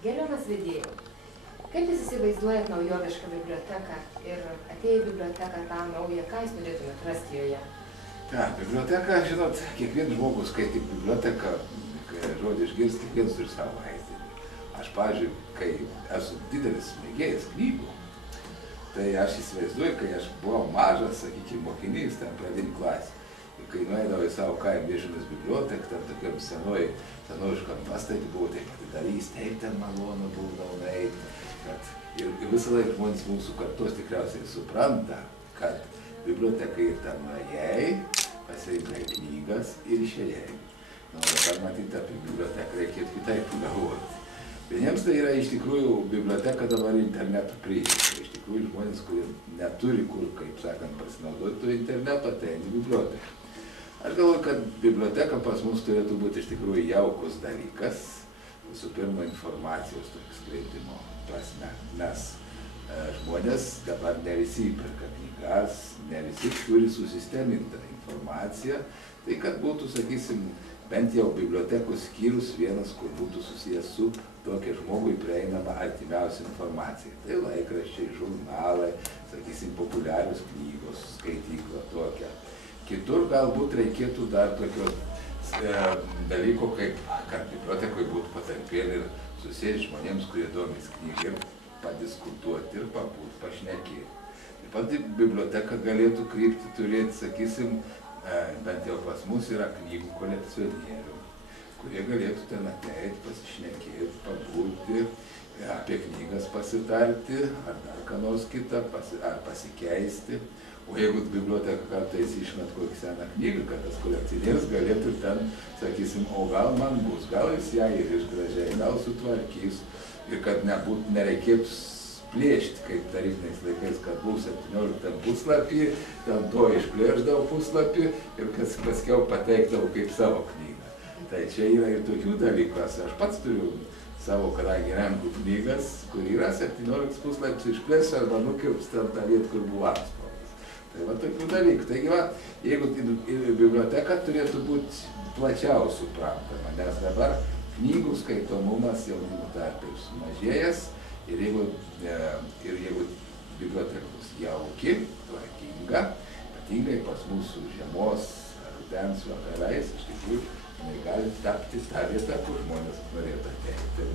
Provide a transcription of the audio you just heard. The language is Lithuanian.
Gerbiamas vedėjau, kaip Jūs įsivaizduojat naujovišką biblioteką ir atėję į biblioteką tą naują, ką Jūs norėtumėt rasti joje? Biblioteka, žinot, kiekvienas žmogus, kai tik biblioteka, kai žodį išgirsti, kiekvienas turi savo vaizdinį. Aš, pavyzdžiui, kai esu didelis mėgėjas knygų, tai aš įsivaizduoju, kai aš buvau mažas, sakykime, mokinys, ten pradinį klasį. Ir kai nueidavau į savo kaimą Vėžinės biblioteką, ten tokiam senoviškam pastatui buvo taip atidarys, taip ten malonu būdavo nueiti. Ir visą laiką žmonės mūsų kartos tikriausiai supranta, kad biblioteka ir ten nuėjai, pasirinkai knygas ir išėjai. Dabar matyti, apie biblioteką reikėtų kitaip galvoti. Vieniems tai yra iš tikrųjų biblioteka dabar interneto prieiga. Iš tikrųjų žmonės, kurie neturi kur, kaip sakant, pasinaudoti interneto, tai eina į biblioteką. Aš galvoju, kad biblioteka pas mus turėtų būti iš tikrųjų jaukus dalykas. Visų pirma, informacijos skleidimo prasme. Nes žmonės dabar ne visi įperka knygas, ne visi turi susistemintą informaciją. Tai kad būtų, sakysim, bent jau bibliotekos skyrius vienas, kur būtų susijęs su tokia žmogui prieinama artimiausia informacija. Tai laikraščiai, žurnalai, sakysim, populiarios knygos, skaitykla tokia. Kitur galbūt reikėtų dar tokio dalyko, kaip kad bibliotekoje būtų patalpėlė ir susėdžiu žmonėms, kurie domės knygą, ir padiskutuoti ir pabūt, pašnekėti. Taip pat biblioteka galėtų krypti turėti, sakysim, bent jau pas mus yra knygų kolekcionierių, kurie galėtų ten ateiti, pasišnekėti, pabūti, apie knygas pasitarti, ar dar ką nors kitą, ar pasikeisti. O jeigu biblioteka kartais išmet kokį seną knygą, kad tas kolekcionierius galėtų ten, sakysim, o gal man bus, gal jis ją ir išgražiai, gal sutvarkys, ir kad nereikėtų plėšti, kaip tarybiniais laikais, kad buvo 17 puslapį, ten to išplėšdavo puslapį ir kas paskiau pateikdavo kaip savo knygą. Tai čia yra ir tokių dalykų. Aš pats turiu savo, kadangi renku knygas, kur yra 17 puslapius išplėsiu arba nukirps ten tą vietą, kur buvo atspaudas. Tai va tokių dalykų. Taigi va, jeigu biblioteka turėtų būti plačiau suprantama, nes dabar knygų skaitomumas jaunimo tarpe sumažėjęs. Ir jeigu biblioteka bus jauki, tvarkinga, ypatingai pas mūsų žiemos ar rudens vakarais, iš tikrųjų, jinai gali tapti tą vietą, kur žmonės norėtų ateiti.